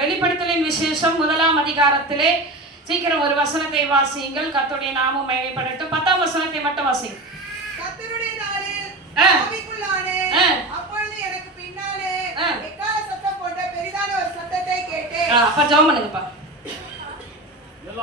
வெளிப்படுத்தலின் விசேஷம் 1ஆம் அதிகாரத்திலே சீக்கிரம் ஒரு வசனத்தை வாசியுங்கள். கர்த்தருடைய நாமம் மகிமைப்படட்டும். 10ஆம் வசனத்தை மட்டும் வாசிங்க. கர்த்தருடைய நாளில் ஆவிக்குள்ளானே, அப்பொழுது எனக்கு பின்னாலே எக்காள சத்தம் போன்ற பெரிதான ஒரு சத்தத்தை கேட்டேன். அப்ப ஜெபம் பண்ணுங்கப்பா.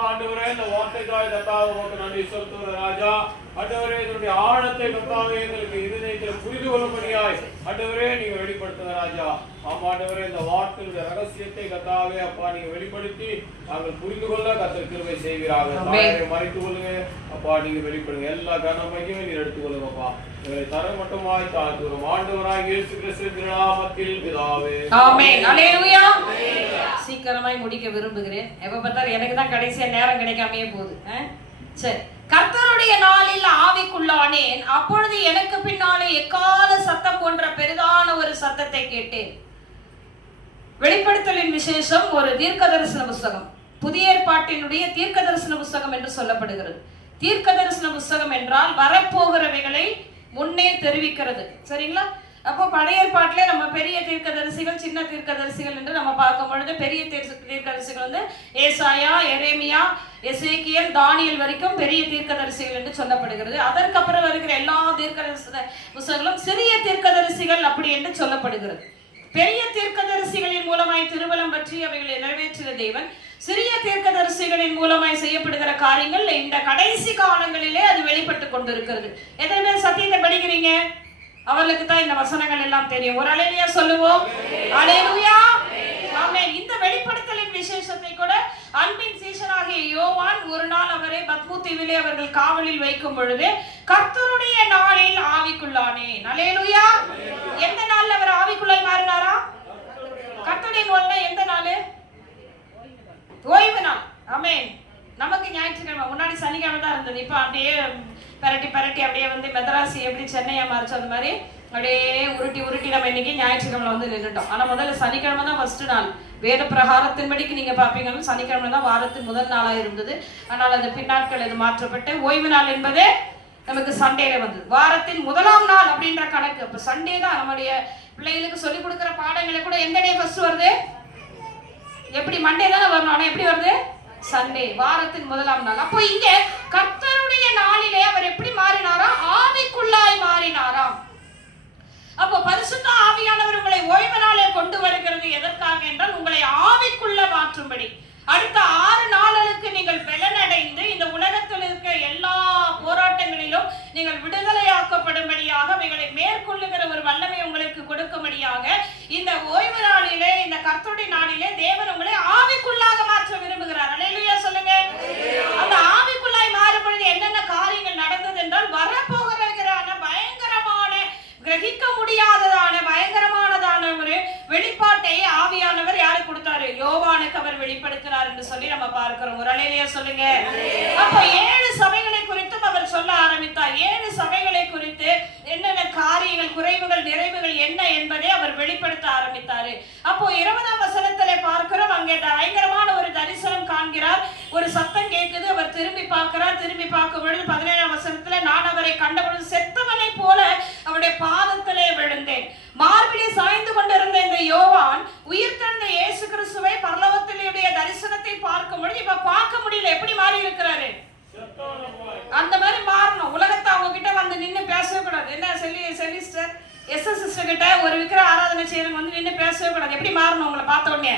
ஆண்டவரே, இந்த வார்த்தைக்காக கர்த்தாவே உமக்கு நன்றி செலுத்துகிறோம் ராஜா. ஆண்டவரே, இதனுடைய ஆழத்தை கர்த்தாவே எங்களுக்கு இதயத்தில் புரிந்து கொள்ளும்படியாய் ஆண்டவரே நீங்க வெளிப்படுத்துங்க ராஜா. ஆமா ஆண்டவரே, இந்த வார்த்தையுடைய ரகசியத்தை கர்த்தாவே அப்பா நீங்க வெளிப்படுத்தி நாங்கள் புரிந்து கொள்ள கர்த்தர் கிருபை செய்வீராக. தாயை மறைத்துக் கொள்ளுங்க அப்பா, நீங்க வெளிப்படுங்க. எல்லா கனமையும் நீர் எடுத்துக் கொள்ளுங்கப்பா. எங்களை தரமட்டமாய் தாழ்த்துகிறோம் ஆண்டவராகிய இயேசு கிறிஸ்துவின் நாமத்தில் பிதாவே. ஆமென். அல்லேலூயா. சீக்கிரமாய் முடிக்க விரும்புகிறேன். எப்ப பார்த்தாலும் எனக்கு தான் கடைசியா நேரம் கிடைக்காமையே போகுது. சரி. கர்த்தருடைய நாளில் ஆவிக்குள்ளானேன், அப்பொழுது எனக்கு பின்னாலே எக்கால சத்தம் போன்ற பெரிதான ஒரு சத்தத்தை கேட்டேன். வெளிப்படுத்தலின் விசேஷம் ஒரு தீர்க்க தரிசன புஸ்தகம். புதிய ஏற்பாட்டினுடைய தீர்க்க தரிசன புஸ்தகம் என்று சொல்லப்படுகிறது. தீர்க்க தரிசன புஸ்தகம் என்றால் வரப்போகிறவைகளை முன்னே தெரிவிக்கிறது. சரிங்களா? அப்போ பழைய ஏற்பாட்டிலே நம்ம பெரிய தீர்க்கதரிசிகள், சின்ன தீர்க்கதரிசிகள் என்று நம்ம பார்க்கும் பொழுது பெரிய தீர்க்கதரிசிகள் வந்து ஏசாயா, எரேமியா, எசேக்கியேல், தானியேல் வரைக்கும் பெரிய தீர்க்கதரிசிகள் என்று சொல்லப்படுகிறது. அதற்கப்புறம் வருகிற எல்லா தீர்க்கதரிசன புஸ்தகங்களும் சிறிய தீர்க்கதரிசிகள் அப்படி என்று சொல்லப்படுகிறது. பெரிய தீர்க்கதரிசிகளின் மூலமாய் திருவலம் பற்றி அவைகளை நிறைவேற்றின தேவன் சிறிய தீர்க்கதரிசிகளின் மூலமாய் செய்யப்படுகிற காரியங்கள் இந்த கடைசி காலங்களிலே அது வெளிப்பட்டு கொண்டிருக்கிறது. எத்தனை பேர் சத்தியத்தை படிக்கிறீங்க? அவர்களுக்கு தான் இந்த வசனங்கள் எல்லாம் தெரியும். ஒரு அல்லேலூயா சொல்லுவோம். அல்லேலூயா. ஆமென். இந்த வெளிப்படுத்தலின் விசேஷத்தை கூட அன்பின் சீஷனாகிய யோவான் ஒரு நாள் அவரை பத்மு தீவிலே அவர்கள் காவலில் வைக்கும் பொழுது கர்த்தருடைய நாளில் ஆவிக்குள்ளானேன். அல்லேலூயா. எந்த நாள்ல அவர் ஆவிக்குள்ளாய் மாறினாரா? கர்த்தருடைய நாள்ல எந்த நாள்? ஓய்வு நாள். ஆமென். நமக்கு ஞாயிற்றுக்கிழமை, முன்னாடி சனிக்கிழமை தான் இருந்தது. இப்ப அப்படியே பரட்டி அப்படியே வந்து மெதராசி எப்படி சென்னையா மாறிச்சோ அந்த மாதிரி அப்படியே உருட்டி நம்ம இன்னைக்கு ஞாயிற்றுக்கிழமை வந்து நின்றுட்டோம். ஆனா முதல்ல சனிக்கிழமை தான் ஃபர்ஸ்ட் நாள். வேத பிரகாரத்தின்படிக்கு நீங்க பாப்பீங்கன்னா சனிக்கிழமை தான் வாரத்தின் முதல் நாளா இருந்தது. ஆனால் அந்த பின்னாட்கள் இது மாற்றப்பட்டு ஓய்வு நாள் என்பதே நமக்கு சண்டேல வந்தது. வாரத்தின் 1ஆம் நாள் அப்படின்ற கணக்கு. அப்ப சண்டே தான் நம்முடைய பிள்ளைகளுக்கு சொல்லிக் கொடுக்கிற பாடங்களை கூட எந்த டே ஃபர்ஸ்ட் வருது? எப்படி? மண்டே தானே வரணும். ஆனா எப்படி வருது? சண்டே, வாரத்தின் 1ஆம் நாள். அப்போ இங்க கர்த்தருடைய நாளிலே அவர் எப்படி மாறினாரா? ஆவிக்குள்ளாய் மாறினாராம். அப்போ பரிசுத்த ஆவியானவர் உங்களை ஓய்வு நாளே கொண்டு வருகிறது எதற்காக என்றால் உங்களை ஆவிக்குள்ள மாற்றும்படி. அடுத்த 6 நாளுக்கு நீங்கள் பலனடைந்து இந்த உலகத்தில் இருக்க எல்லா போராட்டங்களிலும் நீங்கள் விடுதலையாக்கப்படும்படியாக அவைகளை மேற்கொள்ளுகிற ஒரு வல்லமை உங்களுக்கு கொடுக்கும்படியாக இந்த ஓய்வு நாளிலே, இந்த கர்த்தருடைய நாளிலே தேவன் உங்களை ஆவிக்குள்ளாக மாற்ற விரும்புகிறார். அல்லேலூயா சொல்லுங்க. அந்த ஆவிக்குள்ளாய் மாறும் பொழுது என்னென்ன காரியங்கள் நடந்தது என்றால் வரப்போகிறதான பயங்கரமான, கிரகிக்க முடியாததான பயங்கரமானதான ஒரு வெளிப்பாட்டை ஆவியானவர் யாருக்கு கொடுத்தாரு? யோவானுக்கு அவர் வெளிப்படுத்தினார் என்று சொல்லி நம்ம பார்க்கிறோம். ஒரு அல்லேலூயா சொல்லுங்க. அப்ப 7 சபைகளை குறித்தும் அவர் சொல்ல ஆரம்பித்தார். 7 சபைகளை குறித்து என்னென்ன காரியங்கள், குறைவுகள், நிறைவுகள் என்ன என்பதை அவர் வெளிப்படுத்த ஆரம்பித்தாரு. அப்போ 20ஆம் வசனத்திலே பார்க்கிறோம், அங்கே பயங்கரமான ஒரு தரிசனம் காண்கிறார். ஒரு சத்தம் கேட்குது. அவர் திரும்பி பார்க்கிறார். திரும்பி பார்க்கும் பொழுது 17ஆம் வசனத்துல நான் அவரை கண்டபொழுது செத்தவனை போல அவருடைய பாதத்திலே விழுந்தேன். மார்பிலே சாய்ந்து கொண்டிருந்த இந்த யோவான் உயிர்த்தெழுந்த இயேசு கிறிஸ்துவை பரலோகத்திலுடைய தரிசனத்தை பார்க்கும் பொழுது இப்ப பார்க்க முடியல. எப்படி மாறி இருக்கிறாரு? அந்த மாதிரி மாறணும். உலகத்தை அவங்க கிட்ட வந்து நின்று பேசவே கூடாது. என்ன செலிஸ்டர் எஸ்எஸ் சிஸ்டர் கிட்ட ஒரு விக்கிர ஆராதனை செய்யறவங்க வந்து நின்று பேசவே கூடாது. எப்படி மாறணும்? உங்களை பார்த்த உடனே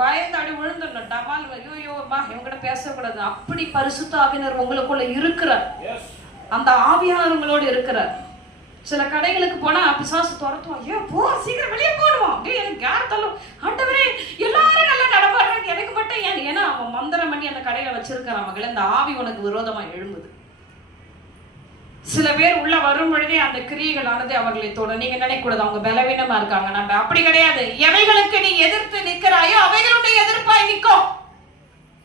பயந்து அப்படி விழுந்துடணும். டமால் ஐயோமா இவங்கிட்ட பேசவே கூடாது. அப்படி பரிசுத்த ஆவியானவர் உங்களுக்குள்ள இருக்கிறார். அந்த ஆவியானவர் உங்களோடு இருக்கிறார். சில கடைகளுக்கு போனா பிசாசு துரத்துவோம். ஐயோ போ, சீக்கிரம் வெளியே போடுவோம். அப்படியே எனக்கு யார் தள்ளும். ஆண்டவரே எல்லாரும் நல்லா நடமாடுறாங்க, எனக்கு மட்டும் ஏன்? ஏன்னா அவன் மந்திரம் பண்ணி அந்த கடையில வச்சிருக்கிறான் மகளே. அந்த ஆவி உனக்கு விரோதமா எழும்புது. சில பேர் உள்ள வரும் பொழுதே அந்த கிரியைகளானது அவர்களை தொட. நீங்க நினைக்கூடாது அவங்க பலவீனமா இருக்காங்க. நம்ம அப்படி கிடையாது. எவைகளுக்கு நீ எதிர்த்து நிற்கிறாயோ அவைகளுடைய எதிர்ப்பாய் நிற்கும்.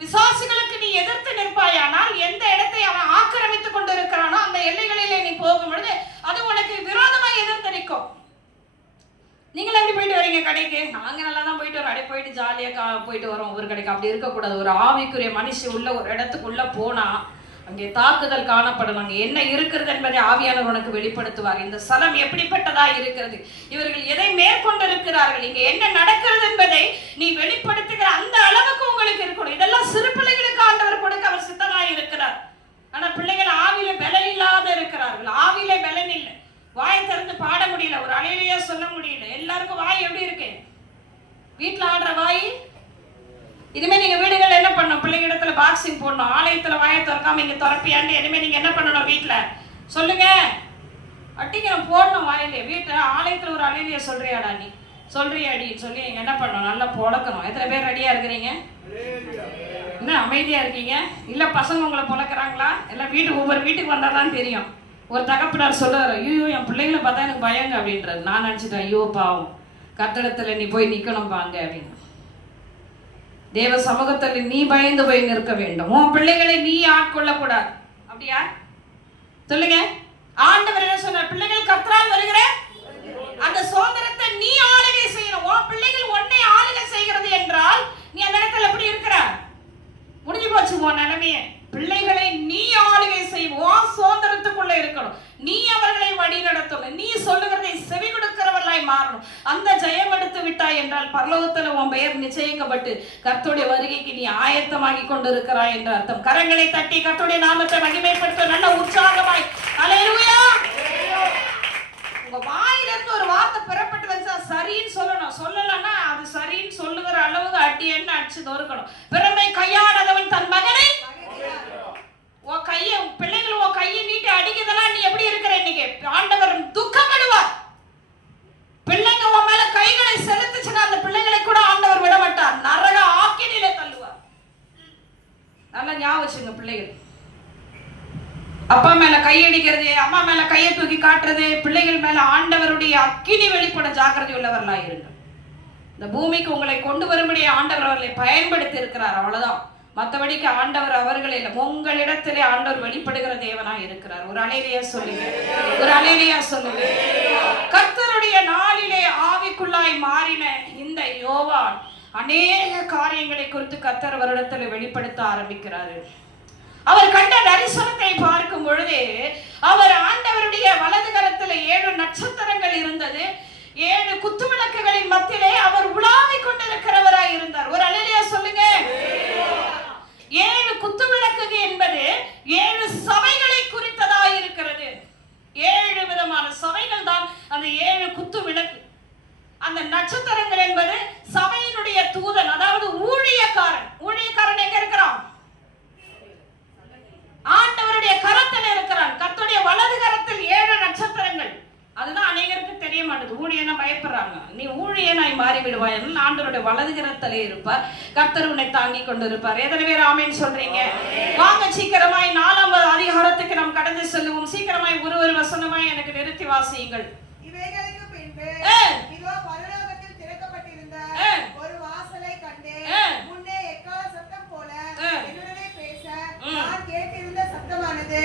விசுவாசிகளுக்கு நீ எதிர்த்து நிற்பாயானால் எந்த இடத்தை அவன் ஆக்கிரமித்துக் கொண்டு இருக்கிறானோ அந்த எல்லைகளிலே நீ போகும் பொழுது அது உனக்கு விரோதமாக எதிர்த்து நிற்கும். நீங்களும் எப்படி போயிட்டு வரீங்க கடைக்கு? நாங்க நல்லா தான் போயிட்டு வரோம். அப்படியே போயிட்டு ஜாலியா போயிட்டு வரோம் ஒரு கடைக்கு. அப்படி இருக்கக்கூடாது. ஒரு ஆவிக்குரிய மனுஷன் உள்ள ஒரு இடத்துக்குள்ள போனா அங்கே தாக்குதல் காணப்படும். அங்கே என்ன இருக்கிறது என்பதை ஆவியானவர் உனக்கு வெளிப்படுத்துவார். இந்த ஸ்தலம் எப்படிப்பட்டதா இருக்கிறது, இவர்கள் எதை மேற்கொண்டிருக்கிறார்கள், இங்கே என்ன நடக்கிறது என்பதை நீ வீட்டுல ஆடுற வாய். இனிமே நீங்க வீடுகள் என்ன பண்ணணும்? பிள்ளைங்க இடத்துல பாக்ஸிங் போடணும். ஆலயத்துல வாயை திறக்காம இங்க திறப்பியாண்டு இனிமே நீங்க என்ன பண்ணணும்? வீட்டுல சொல்லுங்க, அட்டிக்கணும் போடணும் வாயிலே. வீட்டுல ஆலயத்துல ஒரு அலையிலேயே சொல்றியாடா நீ சொல்றியாடின்னு சொல்லி நீங்க என்ன பண்ணணும்? நல்லா பொழக்கணும். எத்தனை பேர் ரெடியா இருக்கிறீங்க? என்ன அமைதியா இருக்கீங்க? இல்ல பசங்க உங்களை பொழக்கிறாங்களா? எல்லாம் ஒவ்வொரு வீட்டுக்கு வந்தாதான் தெரியும். ஒரு தகப்பனார் சொல்றாரு, ஐயோ என் பிள்ளைங்களை பார்த்தா எனக்கு பயங்க அப்படின்றது. நான் நினைச்சிட்டேன், ஐயோ பாவம், கட்டடத்துல நீ போய் நிக்கணும் பாங்க அப்படின்னு. தேவ சமூகத்தில் நீ பயந்து போய் நிற்க வேண்டும். உன் பிள்ளைகளை நீ ஆட்கொள்ள கூடாது. அப்படியா? சொல்லுங்க. ஆண்டவர் என்ன சொன்னார்? பிள்ளைகள் கர்த்தரால் வருகிற அந்த சுதந்திரத்தை நீ ஆளுகை செய்யணும். உன் பிள்ளைகள் உன்னை ஆளுகை செய்கிறது என்றால் நீ அந்த இடத்துல எப்படி இருக்கிற? முடிஞ்சு போச்சு உன் நிலைமையே. பிள்ளைகளை நீ ஆளுகை செய்வோம், சுதந்திரத்துக்குள்ள இருக்கணும். நீ அவர்களை வழி நடத்தணும். நீ சொல்லுகிறதை செவி கொடுக்கிறவர்களாய் மாறணும். அந்த ஜெயம் எடுத்து விட்டாய் என்றால் பரலோகத்துல உன் பெயர் நிச்சயிக்கப்பட்டு கர்த்தருடைய வருகைக்கு நீ ஆயத்தமாகி கொண்டு இருக்கிறாய் என்ற அர்த்தம். கரங்களை தட்டி கர்த்தருடைய நாமத்தை மகிமைப்படுத்த நல்ல உற்சாகமாய் அல்லேலூயா. உங்க வாயிலிருந்து ஒரு வார்த்தை பெறப்பட்டு வச்சா சரின்னு சொல்லணும். சொல்லலன்னா அது சரின்னு சொல்லுகிற அளவுக்கு அடி என்ன அடிச்சு நொறுக்கணும். பிறமை கையாடாதவன் தன் மகனை உன் கைய பிள்ளைகள் உன் கையை நீட்டி அடிக்கிறதெல்லாம் நீ எப்படி இருக்கிற? இன்னைக்கு ஆண்டவர் துக்கப்படுவார். பிள்ளைங்க உன் மேல கைகளை செலுத்துச்சுன்னா அந்த பிள்ளைகளை கூட ஆண்டவர் விட மாட்டார், நரக ஆக்கினிலே தள்ளுவார். நல்லா ஞாபகம் வச்சுங்க. பிள்ளைகள் அப்பா மேல கையடிக்கிறது, அம்மா மேல கையை தூக்கி காட்டுறது, பிள்ளைகள் மேல ஆண்டவருடைய அக்கினி வெளிப்பட ஜாக்கிரதை உள்ளவர்களாக இருங்கள். இந்த பூமிக்கு உங்களை கொண்டு வரும்படி ஆண்டவர் அவர்களை பயன்படுத்தி இருக்கிறார், அவ்வளவுதான். மற்றபடிக்கு ஆண்டவர் அவர்களை உங்களிடத்திலே ஆண்டவர் வெளிப்படுகிற தேவனாய் இருக்கிறார். ஒரு அலேலியா சொல்லுங்க, ஒரு அலேலியா சொல்லுங்க. கர்த்தருடைய நாளிலே ஆவிக்குள்ளாய் மாறின இந்த யோவான் அநேக காரியங்களை குறித்து கர்த்தர் வருடத்தில் வெளிப்படுத்த ஆரம்பிக்கிறாரு. அவர் கண்ட தரிசனத்தை பார்க்கும் பொழுது அவர் ஆண்டவருடைய வலது கரத்தில் 7 நட்சத்திரங்கள் இருந்தது. 7 குத்துவிளக்குகளின் மத்தியிலே அவர் உலாவிக் கொண்டிருக்கிறவராய் இருந்தார். ஒரு அல்லேலூயா சொல்லுங்க. 7 குத்துவிளக்கு என்பது 7 சபைகளை குறித்ததாய் இருக்கிறது. 7 விதமான சபைகள் தான் அந்த 7 குத்து விளக்கு. அந்த நட்சத்திரங்கள் என்பது சபையினுடைய தூதன், அதாவது ஊழியக்காரன். ஊழியக்காரன் எங்க இருக்கிறான்? ஆண்டவருடைய கரத்தில் இருக்கிறான். கர்த்தருடைய வலது கரத்தில் 7 நட்சத்திரங்கள். அதுதான் அநேகருக்கு தெரிய மாட்டேது. ஊழியனா பயப்படுறாங்க. நீ ஊழியனாய் மாறி விடுவாய். ஆண்டவருடைய வலது கரத்திலே இருப்பார். கர்த்தர் உன்னை தாங்கி கொண்டு இருப்பார். எத்தனை பேர் ஆமென் சொல்றீங்க? வாங்க சீக்கிரமாய் 4ஆம் அதிகாரத்துக்கு நாம் கடந்து செல்லுவோம். சீக்கிரமாய் ஒரு வசனமாய் எனக்கு நிறுத்தி வாசியுங்கள். இவைகளுக்கு பின்பு இதோ பரலோகத்தில் திறக்கப்பட்டிருந்த ஒரு வாசலை கண்டேன். முன்னே எக்காள சத்தம் போல என்னுடனே பேச நான் கேட்டிருந்த சத்தமானது,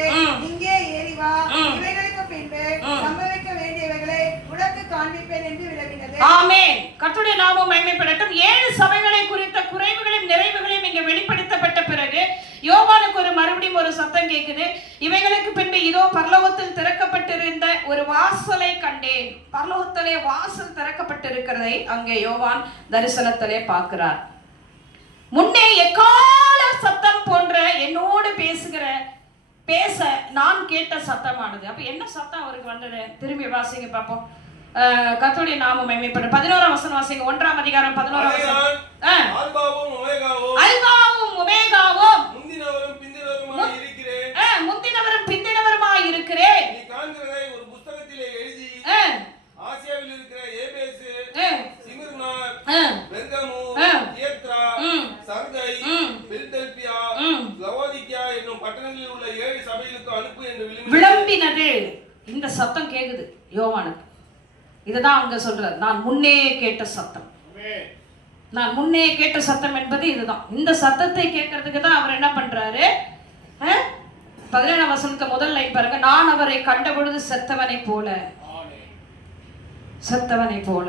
இங்கே ஏறி வா, இவைகளுக்கு பின்பு சம்பவிக்க வேண்டியவைகளை உனக்கு காண்பிப்பேன் என்று விளம்பினது. ஆமென். கர்த்தருடைய நாமம் மகிமைப்படட்டும். 7 சபைகளை குறித்த குறைவுகளையும் நிறைவுகளையும் இங்கே வெளிப்படுத்தப்பட்ட பிறகு யோவானுக்கு மறுபடியும் ஒரு சத்தம் கேட்குது. இவைகளுக்கு பின்பு இதோ பரலோகத்தில் திறக்கப்பட்டிருந்த ஒரு வாசலை கண்டேன். பரலோகத்திலே வாசல் திறக்கப்பட்டிருக்கிறதை அங்கே யோவான் தரிசனத்திலே பார்க்கிறார். முன்னே எக்கால சத்தம் போன்ற என்னோடு பேச நான் கேட்ட சத்தமானது. அப்ப என்ன சத்தம் அவருக்கு வந்தது? திரும்பி வாசிங்க பாப்போம். கர்த்தருடைய நாமம் மகிமைப்படும். 11ஆம் வசனம் வாசிங்க. 1ஆம் அதிகாரம் 11ஆம் வசனம். அல்பாவும் ஒமேகாவும் முந்தினவரும் பிந்தினவருமாய் இருக்கிறேன். முந்தினவரும் பிந்தினவருமாய் இருக்கிறேன். நீ காண்கிறதை ஒரு புத்தகத்திலே எழுதி ஆசியாவில் இருக்கிற எபேசு, சிமிர்னா, பெர்கமு, தியத்ரா, சர்தை, பிலதெல்பியா, லவோதிக்கா என்னும் பட்டணங்களில் உள்ள 7 சபைகளுக்கு அனுப்பு என்று விளம்பினது. இந்த சத்தம் கேக்குது யோவானுக்கு. இதுதான் அங்க சொல்றார், நான் முன்னே கேட்ட சத்தம். நான் முன்னே கேட்ட சத்தம் என்பது இதுதான். இந்த சத்தத்தை கேட்கறதுக்கு தான் அவர் என்ன பண்றாரு? 17ஆம் வசனத்துல முதல் லைன் பாருங்க. நான் அவரை கண்ட பொழுது செத்தவனை போல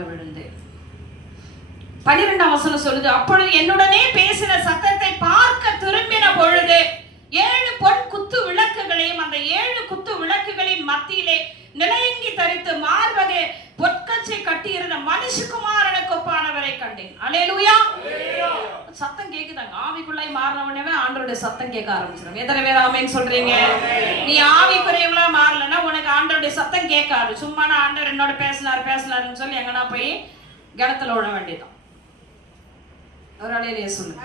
விழுந்தேன். 12ஆம் வசனம் சொல்லுது, அப்பொழுது என்னுடனே பேசின சத்தத்தை பார்க்க திரும்பின பொழுது 7 பொன் குத்து விளக்குகளையும் அந்த 7 குத்து விளக்குகளின் மத்தியிலே நிலையங்கி தரித்து மார்பகை பொற்கச்சை கட்டியிருந்த மனுஷகுமாரனுக்கு ஒப்பானவரை கண்டேன். அல்லேலூயா. சத்தம் கேக்குதாங்க. ஆவிக்குள்ளாய் மாறினவனவே ஆண்டவருடைய சத்தம் கேட்க ஆரம்பிச்சிடும். எத்தனை பேர் ஆமென் சொல்றீங்க? நீ ஆவிக்குரியவங்களா மாறலன்னா உனக்கு ஆண்டவருடைய சத்தம் கேட்காது. சும்மா ஆண்டவர் என்னோட பேசினாருன்னு சொல்லி எங்கன்னா போய் கிணத்துல விழ வேண்டியதான். ஒரு அலையிலே சொல்லுங்க.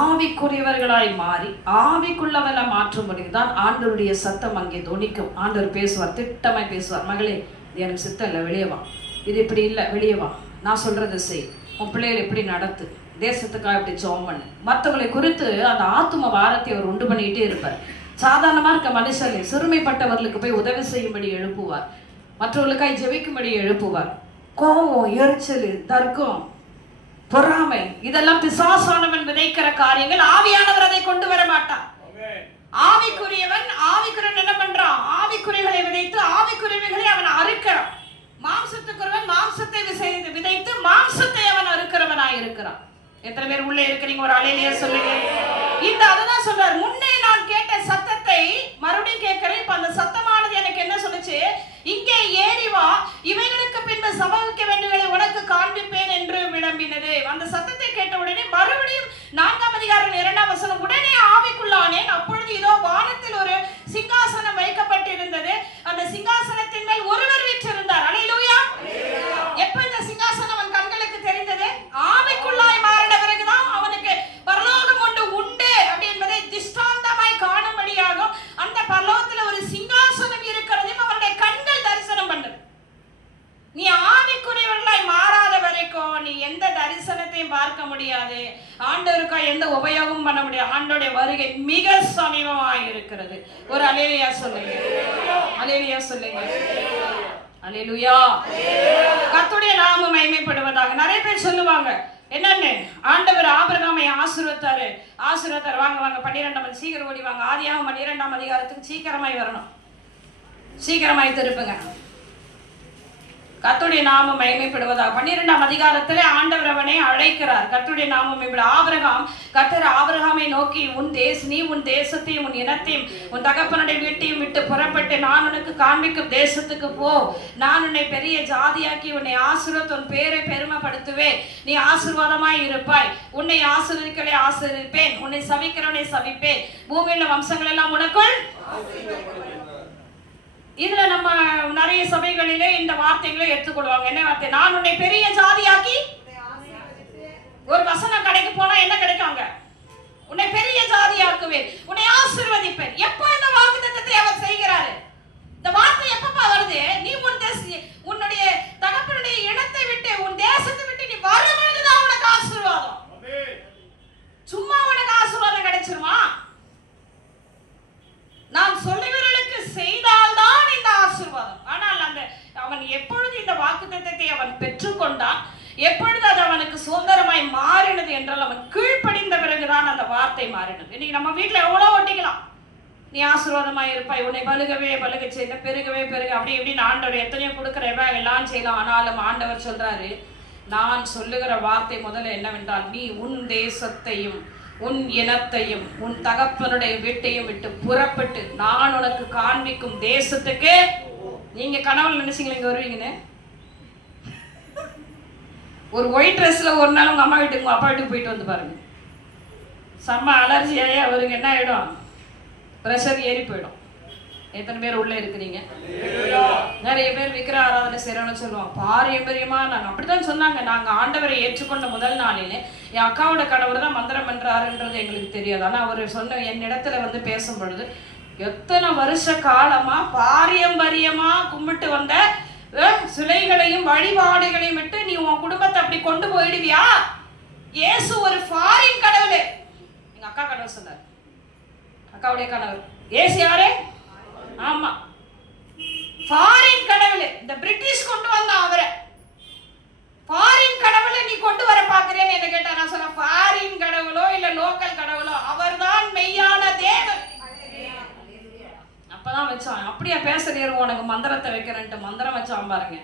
ஆவிக்குரியவர்களாய் மாறி ஆவிக்குள்ளவனை மாற்றும்படிதான் ஆண்டவருடைய சத்தம் அங்கே தொனிக்கும். ஆண்டவர் பேசுவார், திட்டமாய் பேசுவார். மகளே, இது எனக்கு சித்தம் இல்லை, வெளியே வா. இது இப்படி இல்லை, வெளியே வா. நான் சொல்றதை செய். உன் பிள்ளைகளை எப்படி நடத்து, தேசத்துக்காக இப்படி ஜெபம் பண்ணு. மற்றவர்களை குறித்து அந்த ஆத்தும வாரத்தை அவர் உண்டு பண்ணிக்கிட்டே இருப்பார். சாதாரணமா இருக்க மனுஷரை சிறுமைப்பட்டவர்களுக்கு போய் உதவி செய்யும்படி எழுப்புவார். மற்றவர்களுக்காய் ஜெபிக்கும்படி எழுப்புவார். கோபம், எரிச்சல், தர்க்கம், பொறாமை, இதெல்லாம் பிசாசானவன் விதைக்கிற காரியங்கள். ஆவியானவர் அதை கொண்டு வர மாட்டார். ஆவிக்குரியவன் என்ன பண்றான்? ஆவிக்குரியவர்களை விதைத்து ஆவிக்குரியவைகளை அவன் அறுக்கிறான். மாம்சத்துக்குரியவன் மாம்சத்தை விதைத்து மாம்சத்தை அவன் அறுக்கிறவனாய் இருக்கிறான். எத்தனை பேர் உள்ளே இருக்கிறீங்க? ஒரு அலையிலேயே சொல்லுங்க. இந்த அதுதான் சொல்றாரு, முன்னே நான் கேட்ட சத்தத்தை மறுபடியும் கேட்கிறேன். இப்ப அந்த சத்தமானது எனக்கு என்ன சொல்லுச்சு? இங்கே ஏறி வா, இவைகளுக்கு பின்பு சம்பவிக்க வேண்டியவை உனக்கு காண்பிப்பேன் என்று விளம்பினது. அந்த சத்தத்தை கேட்ட உடனே மறுபடியும் 4ஆம் அதிகாரம் 2ஆம் வசனம், உடனே ஆவிக்குள்ளானேன். அப்பொழுது இதோ வானத்தில் ஒரு சிங்காசனம் வைக்கப்பட்டிருந்தது. அந்த சிங்காசனத்தின் மேல் ஒருவர் வீற்றிருந்தார். அல்லேலூயா. எப்ப இந்த சிங்காசனம் அவன் கண்களுக்கு தெரிந்தது? ஆவிக்குள்ளாய் மாறின பிறகுதான் அவனுக்கு பரலோகம் ஒன்று உண்டு அப்படி என்பதை திஷ்டாந்தமாய் காணும்படியாகும். அந்த பரலோகத்துல ஒரு சிங்காசனம் இருக்கிறதையும் அவனுடைய கண்கள் தரிசனம் பண்ணது. நீ ஆவிக்குரியவர்களாய் மாறாத வரைக்கும் நீ எந்த தரிசனத்தையும் பார்க்க முடியாது. ஆண்டவருக்கா எந்த உபயோகமும் பண்ண முடியாது. ஆண்டோடைய வருகை மிக சமீபமாய் இருக்கிறது. ஒரு அல்லேலூயா சொல்லுங்க. அல்லேலூயா சொல்லுங்க. அல்லேலூயா. கர்த்தருடைய நாமம் மகிமைப்படுவதாக. நிறைய பேர் சொல்லுவாங்க, என்னன்னு, ஆண்டவர் ஆபிரகாமை ஆசீர்வதித்தாரு. வாங்க வாங்க 12 சீக்கிரம் ஓடி வாங்க. ஆதியாகமம் 12ஆம் அதிகாரத்துக்கு சீக்கிரமாய் வரணும். சீக்கிரமாய் திருப்புங்க. கர்த்தருடைய நாமம் மகிமைப்படுவதாக. 12ஆம் அதிகாரத்திலே ஆண்டவர் அவனை அழைக்கிறார். கர்த்தருடைய நாமம் ஆபிரகாம், கர்த்தர் ஆபிரகாமை நோக்கி, நீ உன் தேசத்தையும் உன் இனத்தையும் உன் தகப்பனுடைய வீட்டையும் விட்டு புறப்பட்டு நான் உனக்கு காண்பிக்கும் தேசத்துக்கு போ. நான் உன்னை பெரிய ஜாதியாக்கி உன்னை ஆசீர்வதித்து உன் பேரை பெருமைப்படுத்துவேன். நீ ஆசீர்வாதமாய் இருப்பாய். உன்னை ஆசீர்வதிக்கலை ஆசீர்வதிப்பேன், உன்னை சபிக்கிறவனை சபிப்பேன். பூமியில வம்சங்கள் எல்லாம் உனக்குள். இதுல நம்ம நிறைய சபைகளிலே இந்த வார்த்தைகளை எடுத்துக்கொள்வாங்க. என்ன வார்த்தை? நான் உன்னை பெரிய ஜாதியாக்கி. ஒரு வசனம் கடைக்கு போனா என்ன கிடைக்காங்க? உன்னை பெரிய ஜாதியாக்குவேன், உன்னை ஆசீர்வதிப்பேன். எப்ப இந்த வாக்குத்தத்தத்தை அவர் செய்கிறாரு? இந்த வார்த்தை எப்பப்பா வருது? நீ உன்னுடைய தகப்பனுடைய இடத்தை விட்டு உன் தேசத்தை விட்டு நீ வரும்பொழுதுதான் உனக்கு ஆசீர்வாதம். சும்மா உனக்கு ஆசீர்வாதம் கிடைச்சிருமா? நாம் சொல்லுகிறவர்களுக்கு செய்தால்தான் இந்த ஆசீர்வாதம். ஆனால் அவன் எப்பொழுது இந்த வாக்குத்தத்தத்தை அவன் பெற்றுக்கொண்டான், எப்பொழுது அது அவனுக்கு சுதந்திரமாய் மாறினது என்றால் அவன் கீழ்ப்படிந்த பிறகுதான் அந்த வார்த்தை மாறினது. இன்னைக்கு நம்ம வீட்டுல எவ்வளவு ஒட்டிக்கலாம், நீ ஆசீர்வாதமாய் இருப்பாய், உன்னை பலுக செய்த பெருகவே அப்படி இப்படின்னு ஆண்டவர் எத்தனையோ கொடுக்கிறவன் எல்லாம் செய்யலாம். ஆனாலும் ஆண்டவர் சொல்றாரு, நான் சொல்லுகிற வார்த்தை முதல்ல என்னவென்றால், நீ உன் தேசத்தையும் உன் இனத்தையும் உன் தகப்பனுடைய வீட்டையும் விட்டு புறப்பட்டு நான் உனக்கு காண்பிக்கும் தேசத்துக்கு. நீங்க கனவுல நினைச்சீங்களா இங்க வருவீங்கன்னு? ஒரு ஒயிட் ட்ரெஸ்ல ஒரு நாள் உங்க அம்மா வீட்டுக்கு உங்க அப்பா வீட்டுக்கு போயிட்டு வந்து பாருங்க, செம்ம அலர்ஜியாயே அவருக்கு என்ன ஆயிடும்? பிரஷர் ஏறி போயிடும். எத்தனை பேர் உள்ள இருக்கிறீங்க? நிறைய பேர் விக்கிர ஆராதனை செய்யறோம்னு சொல்லுவாங்க. பாரம்பரியமா நாங்க அப்படித்தான் சொன்னாங்க. நாங்க ஆண்டவரை ஏற்றுக்கொண்ட முதல் நாளிலே என் அக்காவோட கணவர் தான் மந்திரம் பண்றாருன்றது எங்களுக்கு தெரியாது. ஆனா அவர் சொன்ன என்னிடத்துல வந்து பேசும் பொழுது, எத்தனை வருஷ காலமா பாரம்பரியமா கும்பிட்டு வந்த சிலைகளையும் வழிபாடுகளையும் விட்டு நீ உன் குடும்பத்தை அப்படி கொண்டு போயிடுவியா? இயேசு ஒரு ஃபாரின் கடவுள். எங்க அக்கா கடவுள் சொன்னார், அக்காவுடைய கணவர். இயேசு யாரு? ஆமா, ஃபாரின் கடவுள். இந்த பிரிட்டிஷ் கொண்டு வந்தா அவரை. ஃபாரின் கடவுளை நீ கொண்டு வர பாக்குறேன்னு என்ன கேட்டா, நான் சொன்ன ஃபாரின் கடவுளோ இல்ல லோக்கல் கடவுளோ அவர்தான் மெய்யான தேவன். அப்பதான் வச்சான். அப்படியா பேசுறீரு, உனக்கு மந்திரத்தை வைக்கிறேன்ட்டு மந்திரம் வச்சான் பாருங்க.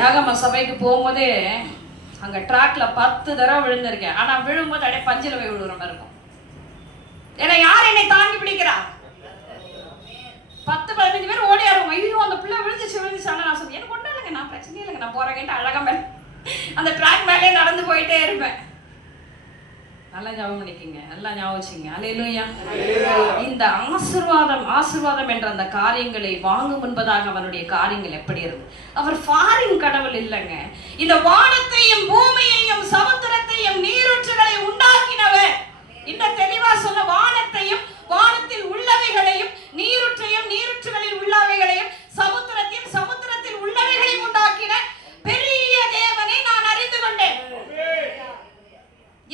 யாகம சபைக்கு போகும்போதே அங்க ட்ராக்ல 10 தடவை விழுந்திருக்கேன். ஆனா விழும்போது அப்படியே பஞ்சில போய் விழுற மாதிரி இருக்கும். ஏன்னா யார் என்னை தாங்கி பிடிக்கிறா? 10-15 பேர் ஓடியாருவோம். ஐயோ அந்த பிள்ளை விழுந்துச்சு. ஆனா நான் சொல்றேன், எனக்கு ஒன்றும் இல்லைங்க, நான் பிரச்சனை இல்லைங்க, நான் போறேன்ட்டு அழகா அந்த ட்ராக் மேலே நடந்து போயிட்டே இருப்பேன். நல்லா ஞாபகம் பண்ணிக்கங்க, நல்லா ஞாபகம் வச்சுங்க. அல்லேலூயா. இந்த ஆசீர்வாதம் என்ற அந்த காரியங்களை வாங்கும் முன்பதாக அவனுடைய காரியங்கள் எப்படி இருக்கு? அவர் ஃபாரின் கடவுள் இல்லைங்க. இந்த வானத்தையும் பூமியையும் சமுத்திர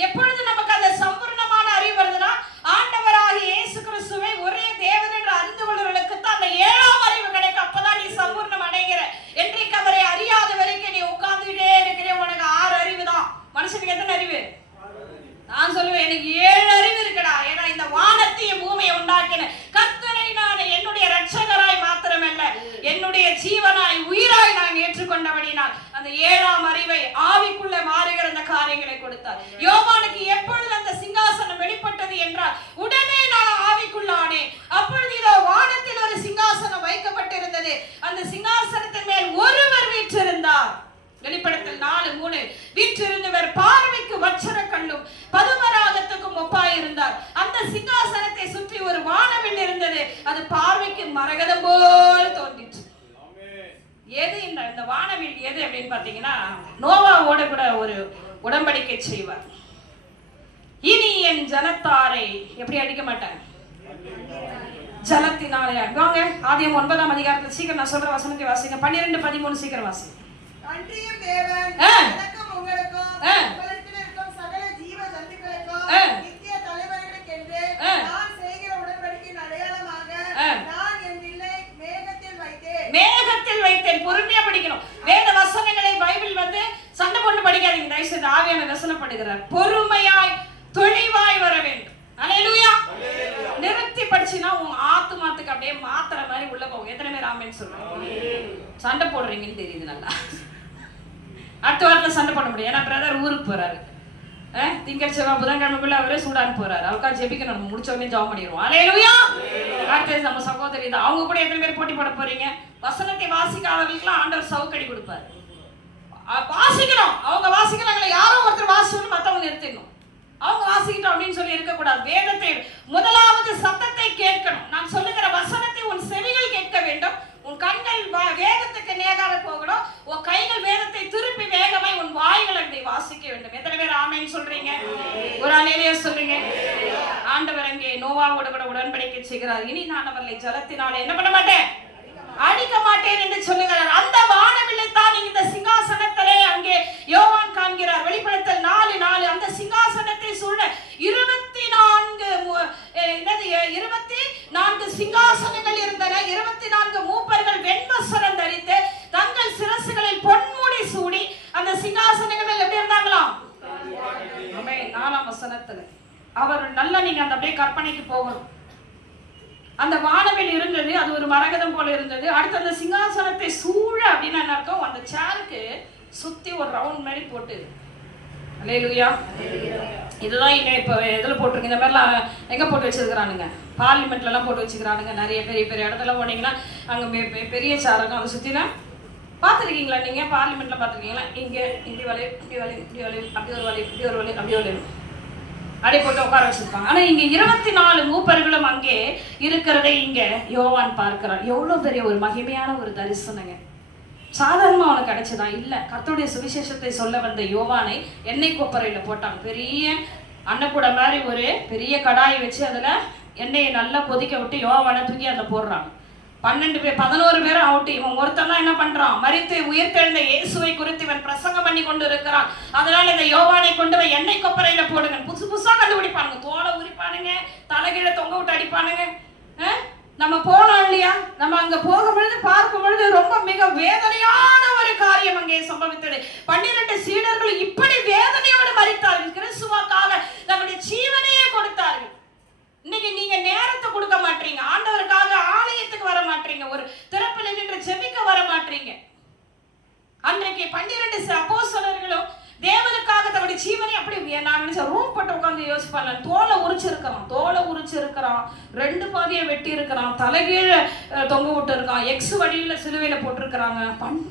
எப்பொழுது நமக்கு அந்த சம்பூர்ணமான அறிவு வருதுன்னா, ஆண்டவராகிய இயேசு கிறிஸ்துவை ஒரே தேவன் என்று அறிந்து கொள்வர்களுக்கு தான் அந்த 7ஆம் அறிவு கிடைக்கும். அப்பதான் நீ சம்பூர்ணம் அடைகிற. என்றைக்கு அவரை அறியாத வரைக்கும் நீ உட்கார்ந்துட்டே இருக்கிற, உனக்கு 6 அறிவு தான். மனுஷனுக்கு எத்தனை அறிவு? நான் சொல்லுவேன், எனக்கு 7 அறிவு இருக்குடா. ஏன்னா இந்த வானத்தையும் பூமியை உண்டாக்கின கர்த்தரை நான் என்னுடைய இரட்சகராய் மாத்திரமல்ல, என்னுடைய ஜீவனாய் உயிராய் நான் ஏற்றுக்கொண்டபடினால் அந்த 7ஆம் அறிவை ஆவிக்குள்ள மாறுகிற அந்த காரியங்களை கொடுத்தார். யோவானுக்கு எப்பொழுது அந்த சிங்காசனம் வெளிப்பட்டது என்றால், உடனே நான் ஆவிக்குள்ளானேன். அப்பொழுது இதோ வானத்தில் ஒரு சிங்காசனம் வைக்கப்பட்டிருந்தது. அந்த சிங்காசனத்தின் மேல் ஒருவர் வீற்றிருந்தார். வெளிப்படுத்தல் 4:3 வீற்றிருந்தவர் பார்வைக்கு வச்சர கல்லும் பதுமராகத்துக்கும் ஒப்பாயிருந்தார். அந்த சிங்காசனத்தை சுற்றி ஒரு வானவில் இருந்தது. அது பார்வைக்கு மரகதம் போல் தோன்றிற்று. எது இந்த வானவில் எது அப்படின்னு பாத்தீங்கன்னா, நோவாவோட கூட ஒரு உடன்படிக்கை செய்வார். இனி என் ஜனத்தாரை எப்படி அடிக்க மாட்டேன், ஜலத்தினாலே. வாங்க ஆதியாகமம் 9ஆம் அதிகாரத்தில் சீக்கிரம் நான் சொல்ற வசனத்தை வாசிங்க. 12:13 சீக்கிரம் வாசிங்க. அன்றியும் தேவன் எனக்கும் உங்களுக்கும் உங்களிடத்தில் இருக்கும் சகல ஜீவ ஜந்துக்களுக்கும் நித்திய தலைவர்களுக்கென்று நான் செய்கிற உடன்படிக்கையின் அடையாளமாக நான் என் வில்லை மேகத்தில் வைத்தேன். மேகத்தில் வைத்தேன். பொறுமையா படிக்கணும். வேத வசனங்களை பைபிள் வந்து சண்டை போட்டு படிக்காதீங்க. தயவு செய்து ஆவியான வசனப்படுகிறார். பொறுமையாய் தெளிவாய் வர வேண்டும். அல்லேலூயா. நிறுத்தி படிச்சினா உங்க ஆத்துமாத்துக்கு அப்படியே மாத்திர மாதிரி உள்ள போகும். எத்தனை பேர் ஆமென் சொல்றாங்க? சண்டை போடுறீங்கன்னு தெரியுது நல்லா. அடுத்த வாரத்துல சண்டை போட முடியும். ஏன்னா பிரதர் ஊருக்கு போறாரு. திங்கள் செவ்வாய் புதன்கிழமைக்குள்ள அவரே சூடான் போறாரு. அவருக்கா ஜெபிக்கணும். நம்ம முடிச்ச உடனே ஜெபம் பண்ணிடுவோம். அல்லேலூயா. அடுத்து நம்ம சகோதரி தான். அவங்க கூட எத்தனை பேர் போட்டி போட போறீங்க? வசனத்தை வாசிக்காதவர்களுக்குலாம் ஆண்டவர் சவுக்கடி கொடுப்பாரு. வாசிக்கணும். அவங்க வாசிக்கிறாங்களே, யாரோ ஒருத்தர் வாசிச்சு மத்தவங்க நிறுத்திடணும். அவங்க வாசிக்கிட்டோம் அப்படின்னு சொல்லி இருக்கக்கூடாது. வேதத்தை முதலாவது சத்தத்தை கேட்கணும். நான் சொல்லுகிற வசனத்தை உன் செவிகள் கேட்க வேண்டும். உன் கண்கள் வேதத்துக்கு நேராக போகணும். உன் கைகள் வேதத்தை திருப்பி வேகமாய் உன் வாய்கள் அதை வாசிக்க வேண்டும். எத்தனை பேர் ஆமென் சொல்றீங்க? ஒரு அலையிலேயே சொல்றீங்க. ஆண்டவர் அங்கே நோவாவோட கூட உடன்படிக்கை செய்கிறார். இனி நான் அவர்களை ஜலத்தினால என்ன பண்ண மாட்டேன், அடிக்க மாட்டேன் என்று சொல்லுகிறார். அந்த வானவில்லை தான் இந்த சிங்காசனத்திலே அங்கே யோவான் காண்கிறார். வெளிப்படுத்தல் 4:4 அந்த சிங்காசனத்தை சூழ 24 சிங்காசனங்கள் இருந்தன. 24 மூப்பர்கள் வெண்வஸ்திரம் தரித்து தங்கள் சிரசுகளில் பொன்முடி சூடி அந்த சிங்காசனங்கள் எப்படி இருந்தாங்களாம்? 4ஆம் வசனத்துல அவர் நல்லா நீங்க அந்த அப்படியே கற்பனைக்கு போகணும். அந்த வானவில் இருந்தது. அது ஒரு மரகதம் போல இருந்தது. அடுத்து அந்த சிங்காசனத்தை சூழ அப்படின்னு என்ன அர்த்தம், அந்த சேருக்கு சுத்தி ஒரு ரவுண்ட் மாதிரி போட்டு. அல்லேலூயா. இதுதான் இங்க இப்ப எதுல போட்டிருக்கு, இந்த மாதிரிலாம் எங்க போட்டு வச்சிருக்கிறானுங்க, பார்லிமெண்ட்ல எல்லாம் போட்டு வச்சுக்கிறானுங்க. நிறைய பெரிய பெரிய இடத்துல போனீங்கன்னா அங்க பெரிய சேர் இருக்கும். அதை சுத்திலாம் பாத்துருக்கீங்களா நீங்க? பார்லிமெண்ட்ல பாத்துருக்கீங்களா? இங்க இப்படி வளைவு, இப்படி வளைவு, இப்படி வளைவு, அப்படி ஒரு வளைவு, இப்படி ஒரு வளைவு, அப்படி வளைவு அடை போட்டு உட்கார வச்சிருப்பாங்க. ஆனா இங்க 24 மூப்பர்களும் அங்கே இருக்கிறதை இங்க யோவான் பார்க்கிறார். எவ்வளவு பெரிய ஒரு மகிமையான ஒரு தரிசனங்க. சாதாரணமா அவனுக்கு கிடைச்சதா இல்ல. கர்த்தருடைய சுவிசேஷத்தை சொல்ல வந்த யோவானை எண்ணெய் கொப்பரையில போட்டாங்க. பெரிய அன்னக்கூட மாதிரி ஒரு பெரிய கடாயை வச்சு அதுல எண்ணெயை நல்லா கொதிக்க விட்டு யோவானை தூக்கி அதுல போடுறாங்க. 11 பேரும் அவுட்டு. இவன் ஒருத்தன் தான் என்ன பண்றான், மரித்து உயிர்த்தெழுந்த இயேசுவை குறித்து இவன் பிரசங்கம் பண்ணி கொண்டு இருக்கிறான். அதனால இந்த யோவானை கொண்டு போய் எண்ணெய் கொப்பரையில போடுங்க. புதுசா கண்டுபிடிப்பானுங்க. தோலை உரிப்பானுங்க, தலைகீழ தொங்க விட்டு அடிப்பானுங்க. நம்ம போனோம் இல்லையா, நம்ம அங்க போகும் பொழுது பார்க்கும் பொழுது ரொம்ப மிக வேதனையான ஒரு காரியம் அங்கே சம்பவித்தது. 12 சீடர்கள் இப்படி வேதனையோடு மரித்தார்கள். கிறிஸ்துவுக்காக தங்களுடைய ஜீவனையே கொடுத்தார்கள். இன்னைக்கு நீங்க நேரத்தை கொடுக்க மாட்டீங்க. ஆண்டவருக்காக ஆலயத்துக்கு வர மாட்டீங்க. ஒரு திறப்பில் நின்று ஜெபிக்க வர மாட்டீங்க. அன்றைக்கு 12 அப்போஸ்தலர்களும் தேவனுக்காக தங்களுடைய ஜீவனை அப்படி நான் நினைச்சேன் ரூம் போட்டு உட்காந்து யோசிப்பாங்க. தோலை உரிச்சிருக்கிறான், 2 பாதியை வெட்டி இருக்கிறான், தலைகீழ தொங்க விட்டு இருக்கான், எக்ஸ் வடிவில சிலுவையில போட்டிருக்கிறாங்க.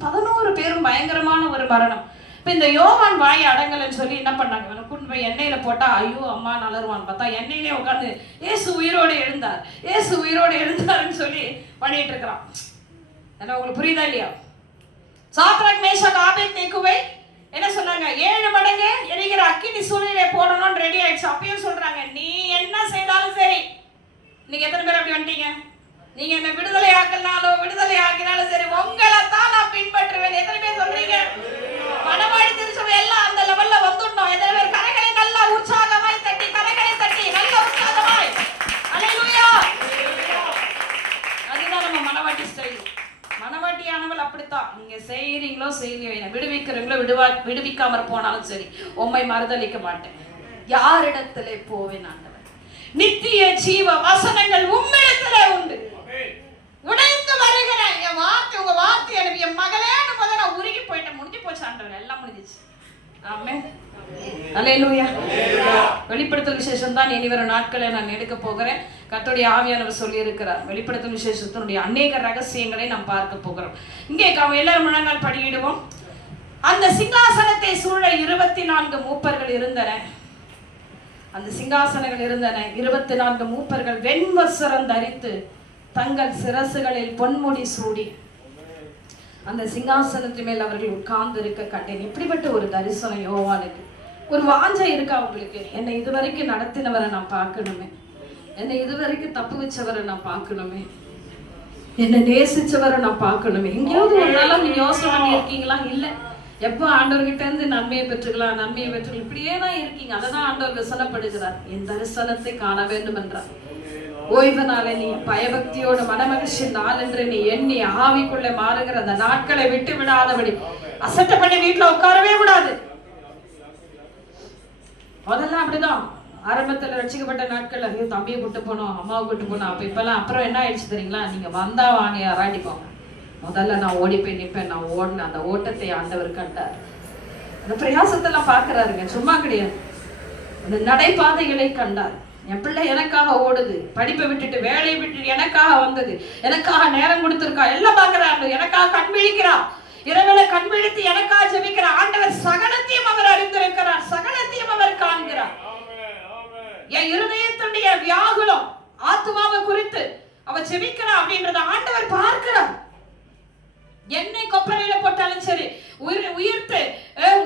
11 பேரும் பயங்கரமான ஒரு மரணம். இப்ப இந்த யோவான் வாய் அடங்கலன்னு சொல்லி என்ன பண்ணாங்க, கொண்டு போய் எண்ணெயில போட்டா ஐயோ அம்மா நலருவான்னு பார்த்தா எண்ணெயிலே உட்காந்து ஏசு உயிரோடு எழுந்தாருன்னு சொல்லி பண்ணிட்டு இருக்கிறான். உங்களுக்கு புரியுதா இல்லையா? சாத்ராக் மேஷாக் ஆபேத்நேகோவை என்ன சொன்னாங்க, 7 மடங்கு எரிகிற அக்கினி சூளையிலே போடணும்னு ரெடி ஆயிடுச்சு. அப்பயும் சொல்றாங்க நீ என்ன செய்தாலும் சரி. நீங்க எத்தனை பேர் அப்படி வந்துட்டீங்க? நீங்க என்ன விடுதலை ஆக்கினாலும் சரி, உங்களை தான் நான் பின்பற்றுவேன். எத்தனை பேர் சொல்றீங்க? மனவாழ்த்து எல்லாம் அந்த லெவல்ல வந்துடணும். எத்தனை பேர் கரைகளை நல்லா விடுவிக்கிறவங்களை விடுவிக்காம போனாலும் சரி, உம்மை மறுதலிக்க மாட்டேன். யாரிடத்திலே போவேன் ஆண்டவர்? நித்திய ஜீவ வசனங்கள் உம்மிடத்திலே உண்டு. உடைந்து வருகிற என் வார்த்தை, உங்க வார்த்தை எனக்கு என் மகளேன்னு போத நான் உருகி போயிட்டேன். முடிஞ்சு போச்சு ஆண்டவர், எல்லாம் முடிஞ்சிச்சு. ஆமென். அல்லேலூயா. வெளிப்படுத்தல் விசேஷம் தான் இனி வரும் நாட்களை நான் எடுக்க போகிறேன். கர்த்தருடைய ஆவியானவர் சொல்லி இருக்கிறார். வெளிப்படுத்தல் விசேஷத்தினுடைய அநேக ரகசியங்களை நாம் பார்க்க போகிறோம். இங்கே எல்லாரும் முழங்கால் படியிடுவோம். அந்த சிங்காசனத்தை சூழ 24 மூப்பர்கள் இருந்தன. அந்த சிங்காசனங்கள் இருந்தன. 24 மூப்பர்கள் வெண்வஸ்திரம் தரித்து தங்கள் சிரசுகளில் பொன்முடி சூடி அந்த சிங்காசனத்தின் மேல் அவர்கள் உட்கார்ந்து இருக்க கண்டேன். இப்படிப்பட்ட ஒரு தரிசனம் யோவானுக்கு. ஒரு வாஞ்சை இருக்கா உங்களுக்கு? என்னை இதுவரைக்கும் நடத்தினவரை நான் பார்க்கணுமே, என்னை இதுவரைக்கும் தப்பு வச்சவரை நான் பார்க்கணுமே, என்னை நேசிச்சவரை நான் பார்க்கணுமே. எங்கேயாவது ஒரு நாளும் நீ யோசனை பண்ணி இருக்கீங்களா? இல்லை. எப்போ ஆண்டவர்கிட்ட இருந்து நன்மையை பெற்றுக்கலாம், நன்மையை பெற்றுக்கலாம், இப்படியே தான் இருக்கீங்க. அதை தான் ஆண்டவர் விசனப்படுகிறார். என் தரிசனத்தை காண வேண்டும் என்றார். ஓய்வு நாளை நீ பயபக்தியோடு மனமகிழ்ச்சி நாள் என்று நீ எண்ணி ஆவிக்குள்ளே மாறுகிற அந்த நாட்களை விட்டு விடாதபடி அசட்டை பண்ணி வீட்டுல உட்காரவே கூடாது. முதல்ல அப்படிதான் ஆரம்பத்துல ரட்சிக்கப்பட்ட நாட்கள், ஐயோ தம்பியை கூட்டு போனோம், அம்மாவை கூட்டு போனோம். அப்ப இப்பெல்லாம் அப்புறம் என்ன ஆயிடுச்சு தெரியுங்களா? நீங்க வந்தா வாங்க, யாராட்டி போங்க. முதல்ல நான் ஓடி போய் நிற்பேன். நான் ஓடின அந்த ஓட்டத்தை ஆண்டவர் கண்டார். அந்த பிரயாசத்தெல்லாம் பாக்குறாருங்க, சும்மா கிடையாது. அந்த நடைபாதைகளை கண்டார். என் பிள்ளை எனக்காக ஓடுது, படிப்பை விட்டுட்டு வேலையை விட்டுட்டு எனக்காக வந்தது, எனக்காக நேரம் கொடுத்திருக்கா, எல்லாம் பாக்குறாரு. எனக்காக கண் விழிக்கிறா, இரவுல கண் விழித்து எனக்காக ஜெபிக்கிற ஆண்டவர் சகலத்தையும் அவர் அறிந்திருக்கிறார், சகலத்தையும் அவர் காண்கிறார். என் இருதயத்துடைய வியாகுலம் ஆத்மாவை குறித்து அவ ஜெபிக்கிறா அப்படின்றத ஆண்டவர் பார்க்கிறார். என்னை கொப்பரையில போட்டாலும் சரி,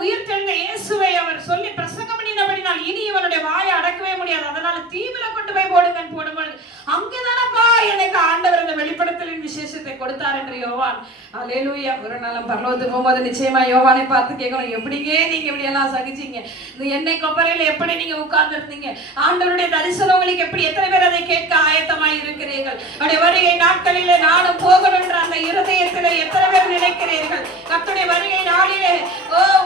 உயிர்த்தெழுந்த இயேசுவை அவர் சொல்லி பிரசங்கம் பண்ணினபடினால் இனி இவனுடைய வாயை அடக்கவே முடியாது. அதனால தீவில கொண்டு போய் போடுங்கன்னு போடும்போது அங்கேதானப்பா எனக்கு ஆண்டவர் இந்த வெளிப்படுத்தலின் விசேஷத்தை கொடுத்தார் என்று யோவான். அல்லேலூயா. ஒரு நாளும் பரலோகத்துக்கு போகும்போது நிச்சயமா யோவானை பார்த்து கேட்கணும், எப்படிங்க நீங்க இப்படி எல்லாம் சகிச்சீங்க? இந்த எண்ணெய் கொப்பரையில எப்படி நீங்க உட்கார்ந்து இருந்தீங்க? ஆண்டவருடைய தரிசனம் உங்களுக்கு எப்படி? எத்தனை பேர் அதை கேட்க ஆயத்தமாய் இருக்கிறீர்கள்? அவருடைய வருகை நாட்களிலே நானும் போகணும் என்ற அந்த இருதயத்திலே எத்தனை பேர் நினைக்கிறீர்கள்? கர்த்தருடைய வருகை நாளிலே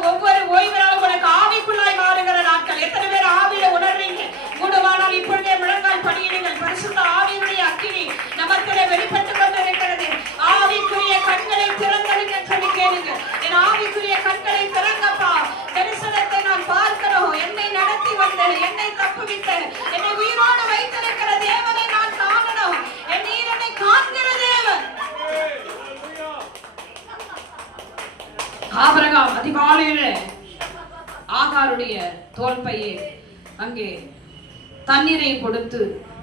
ஒவ்வொரு ஓய்வு நாளும் உனக்கு ஆவிக்குள்ளாய் மாறுகிற நாட்கள். எத்தனை பேர் ஆவியில உணர்றீங்க? கூடுமானால் இப்பொழுதே முழங்கால் படியிடுங்கள். பரிசுத்த ஆவியினுடைய அக்கினி நமக்கு வெளிப்பட்டுக் கொண்டிருக்கிறது. ஆவிக்குரிய கண்களை திறந்தெடுங்க சொல்லி கேளுங்க. என் ஆவிக்குரிய கண்களை திறங்கப்பா. தரிசனத்தை நான் பார்க்கிறோம். என்னை நடத்தி வந்த, என்னை தப்புவித்த, என்னை உயிரோடு வைத்திருக்கிற தேவனை நான் காணணும். என்னை காண்கிற தேவன். ஆபிரகாம் அதிகாலையிலே ஆகாருடைய தோல்பையை அங்கே தண்ணீரை கொடுத்து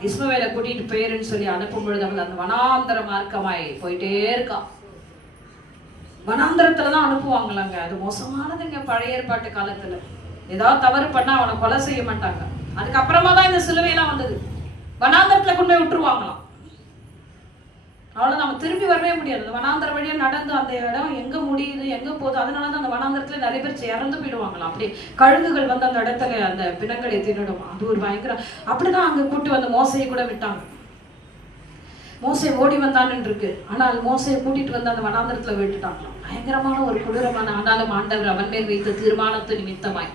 இஸ்மவேலை கூட்டிட்டு போயிருன்னு சொல்லி அனுப்பும் பொழுது அவள் அந்த வனாந்தர மார்க்கமாய் போயிட்டே இருக்கான். வனாந்தரத்துலதான் அனுப்புவாங்களாங்க. அது மோசமானதுங்க. பழைய ஏற்பாட்டு காலத்துல ஏதாவது தவறு பண்ணா அவனை கொலை செய்ய மாட்டாங்க. அதுக்கப்புறமா தான் இந்த சிலுவையெல்லாம் வந்தது. வனாந்தரத்துல கொண்டு போய் விட்டுருவாங்களாம். அவ்வளவு நம்ம திரும்பி வரவே முடியாது. அந்த வனாந்தர வழியா நடந்து அந்த இடம் எங்க முடியுது, எங்க போகுது. அதனாலதான் அந்த வனாந்தரத்துல நிறைய பேர் இறந்து போயிடுவாங்களாம். அப்படி கழுகுகள் வந்து அந்த இடத்துல அந்த பிணங்களை தின்னுடும். அது ஒரு பயங்கரம். அப்படிதான் அங்க கூட்டு வந்து மோசையை கூட விட்டாங்க. மோசை ஓடி வந்தான்னு இருக்கு. ஆனால் மோசையை கூட்டிட்டு வந்து அந்த வனாந்தரத்துல விட்டுட்டாங்களாம். பயங்கரமான ஒரு கொடூரமான. ஆனாலும் ஆண்டவர் அவன் மேல் வைத்த தீர்மானத்து நிமித்தமாய்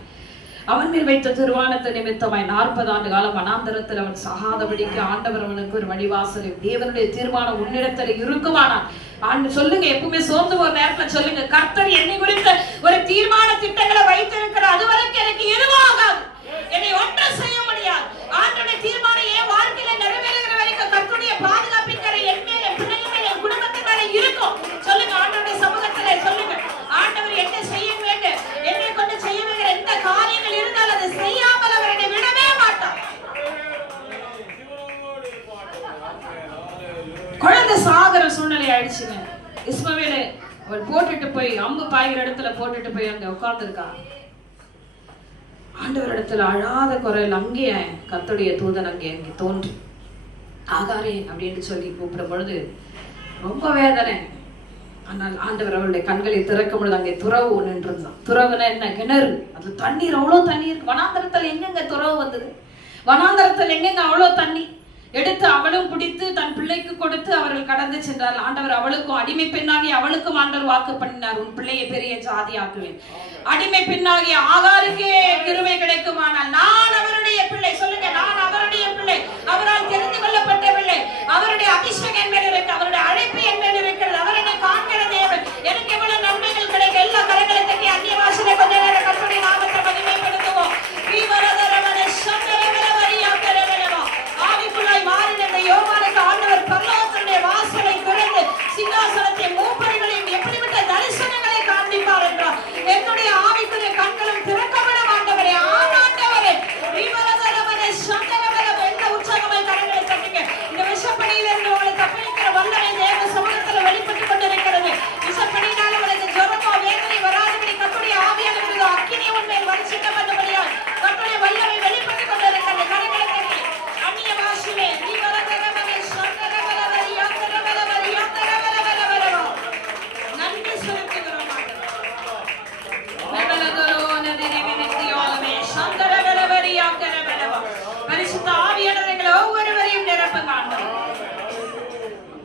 40 ஆண்டு காலம் வனாந்தரத்தில் அவன் சாகாதபடிக்கு ஆண்டவர் அவனுக்கு ஒரு வழிவாசலை, தேவனுடைய தீர்மானம் உன்னிடத்துல இருக்குமானால் சொல்லுங்க. எப்பவுமே சோர்ந்து ஒரு நேரத்துல சொல்லுங்க, கர்த்தர் என்னை குறித்த ஒரு தீர்மான திட்டங்களை வைத்திருக்கிற அதுவரைக்கும் எனக்கு எதுவாகாது, என்னை ஒன்றும் செய்ய முடியாது. ஆண்டவருடைய தீர்மானம் என் வாழ்க்கையில நிறைவேறுகிற வரைக்கும் கர்த்தருடைய பாதுகாப்பிக்கிற என் மேல, பிள்ளைங்க மேல, என் குடும்பத்தின் மேல இருக்கும். சொல்லுங்க, ஆண்டவருடைய சமூகத்திலே சொல்லுங்க, ஆண்டவர் என்ன செய்ய வேண்டும், என்னை கொண்டு செய்ய வேண்டிய எந்த காரியங்கள் இருந்தால் அதை செய்யாமல் அவர் என்னை விடவே மாட்டார். குழந்தை சாகர சூழ்நிலை ஆயிடுச்சுங்க. இஸ்மவேலை அவள் போட்டுட்டு போய் அம்பு பாய்கிற இடத்துல போட்டுட்டு போய் அங்க உட்கார்ந்துருக்கா. ஆண்டவர் இடத்துல அழாத குரல் அங்கே கர்த்தருடைய தூதன் அங்கே தோன்றி ஆகாரே அப்படின்னு சொல்லி கூப்பிடும் பொழுது ரொம்ப வேதனை. ஆனால் ஆண்டவர் அவருடைய கண்களை திறக்கும் பொழுது அங்கே துறவு ஒன்று இருந்தான். துறவுனா என்ன? கிணறு. அது தண்ணீர், அவ்வளோ தண்ணி இருக்கு. வனாந்தரத்தில் எங்கெங்க துறவு வந்தது? வனாந்தரத்தில் எங்கெங்க அவ்வளோ தண்ணி? எடுத்து அவளும் குடித்து தன் பிள்ளைக்கு கொடுத்து அவர்கள் கடந்து சென்றார். ஆண்டவர் அவளுக்கும் அடிமை பெண்ணாகி அவளுக்கும் ஆண்டவர் வாக்கு பண்ணினார், உன் பிள்ளையை பெரிய ஜாதியாக்குவேன். அடிமை பெண்ணாகிய ஆகாருக்கே கிருபை கிடைக்குமானால் நான் அவருடைய பிள்ளை. சொல்லுங்க, நான் அவருடைய பிள்ளை, அவரால் தெரிந்து கொள்ளப்பட்ட பிள்ளை. அவருடைய அபிஷேகம் என் மேல் இருக்கு, அவருடைய அழைப்பு என் மேல் இருக்கிறது. அவர் என்னை காண்கிற தேவன். எனக்கு எவ்வளவு நன்மைகள் கிடைக்கும். எல்லா கரங்களை தட்டி அந்நிய பாஷையிலே கொஞ்ச நேரம் கர்த்தருடைய நாமத்தை மகிமைப்படுத்துவோம். ஆவிக்குள்ளாய் மாறின இந்த யோவானுக்கு ஆண்டவர் பரலோகத்தினுடைய வாசலை திறந்து சிங்காசனத்தை மூப்பர்களையும் எப்படிப்பட்ட தரிசனங்களை காண்பிப்பார் என்றார். என்னுடைய ஆவிக்குரிய கண்களும் திறக்கப்படும் ஆண்டவரே. ஆண்டவரே என்ன உற்சாகமாய் கரங்களை தட்டுங்க. இந்த விஷப்படியிலிருந்து உங்களை தப்பிக்கிற வல்லமை தேவ சமூகத்தில் வெளிப்பட்டுக் கொண்டிருக்கிறது. விஷப்படியினால் உங்களுக்கு ஜொரமோ வேதனை வராதபடி கர்த்தருடைய ஆவியானவர் அக்கினி உண்மையில் வருஷிக்கப்பட்டபடியால் கர்த்தருடைய வல்லமை வெளிப்பட்டுக் கொண்டிருக்கிறது. கரங்களை தட்டி அந்நிய பாஷையிலே நன்றி செலுத்துகிறோம். பரிசுத்த ஆவியானவர்களை ஒவ்வொருவரையும் நிரப்புங்க ஆண்டவரே.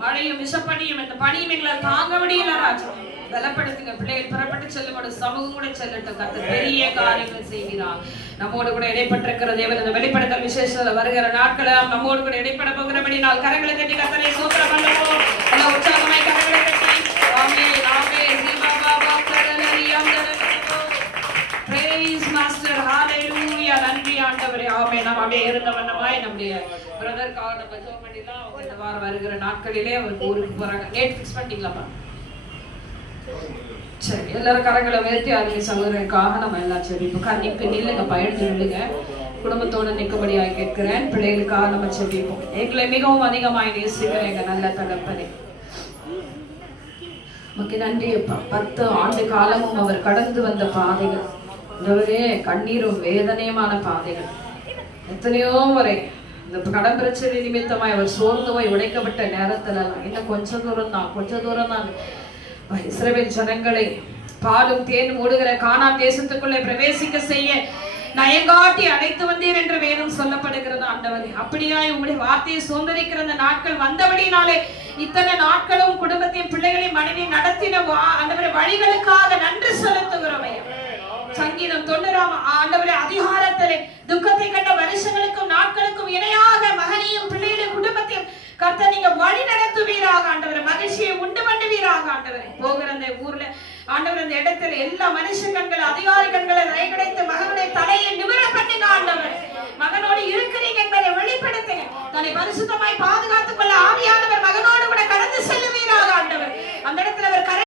மழையும் விஷப்படியும் இந்த பணியும் எங்களை தாங்க முடியல ராஜா. பலப்படுத்துங்க. பிள்ளைகள் புறப்பட்டு செல்லும்போது சமூகம் கூட செல்லட்டும். கர்த்தர் பெரிய காரியங்களை செய்கிறார். நம்மோடு கூட இடைப்பட்டிருக்கிற தேவன் இந்த வெளிப்படுத்தல் விசேஷத்துல வருகிற நாட்களெல்லாம் நம்மோடு கூட இடைப்பட போகிறபடி நாள் கரங்களை தட்டி கர்த்தரை ஸ்தோத்திரம் பண்ணுவோம். நல்ல உற்சாகமாய் கரங்களை தட்டி ஆமென் ஆமென் ஜீவாபா praise master hallelujah. நன்றி ஆண்டவரே. ஆமென். நாம் அப்படியே இருந்த வண்ணமாய் நம்முடைய பிரதர்க்காக நம்ம ஜெபம் பண்ணிடலாம். அவங்க இந்த வாரம் வருகிற நாட்களிலே அவர் ஊருக்கு போறாங்க. டேட் ஃபிக்ஸ் பண்ணிட்டீங்களாப்பா? சரி, எல்லாரும் கரங்களை உயர்த்தி அருமை சகோதரனுக்காக நம்ம எல்லாம் செபிப்போம். கண்ணிக்கு நில்லுங்க, பயந்து நில்லுங்க. குடும்பத்தோடு நிற்கும்படியாக கேட்கிறேன். பிள்ளைகளுக்காக நம்ம செபிப்போம். எங்களை மிகவும் அதிகமாய் நேசிக்கிற எங்க நல்ல தகப்பனே, நமக்கு நன்றி அப்பா. 10 ஆண்டு காலமும் அவர் கடந்து வந்த பாதைகள் கண்ணீரும் வேதனையுமான பாதைகள் எத்தனையோ முறை இந்த கடன் பிரச்சனை நிமித்தமாய் அவர் சோர்ந்து போய் உடைக்கப்பட்ட நேரத்துல இன்னும் கொஞ்ச தூரம் தான் இஸ்ரவேல் ஜனங்களை பாலும் தேன் மூடுகிற கானான் தேசத்துக்குள்ளே பிரவேசிக்க செய்ய நயங்காட்டி அழைத்து வந்தீர் என்று வேதம் சொல்லப்படுகிறது ஆண்டவரே. அப்படியாய் உங்களுடைய வார்த்தையை சுதந்திரிக்கிற அந்த நாட்கள் வந்தபடினாலே இத்தனை நாட்களும் குடும்பத்தையும் பிள்ளைகளையும் மனைவி நடத்தின ஆண்டவரே வழிகளுக்காக நன்றி செலுத்துகிறோம். சங்கீதம் 90 ஆண்டவரே அதிகாரத்திலே துக்கத்தை கண்ட வருஷங்களுக்கும் நாட்களுக்கும் இணையாக மகனையும் பிள்ளைகளையும் குடும்பத்தையும் கர்த்தர் நீங்க வழி நடத்துவீராக ஆண்டவரே. மகிழ்ச்சியை உண்டு பண்ணுவீராக ஆண்டவரே. போகிற அந்த ஊர்ல ஆண்டவர் அந்த இடத்துல எல்லா மனுஷ கண்கள் அதிகாரி கண்களை கிடைத்து மகனுடைய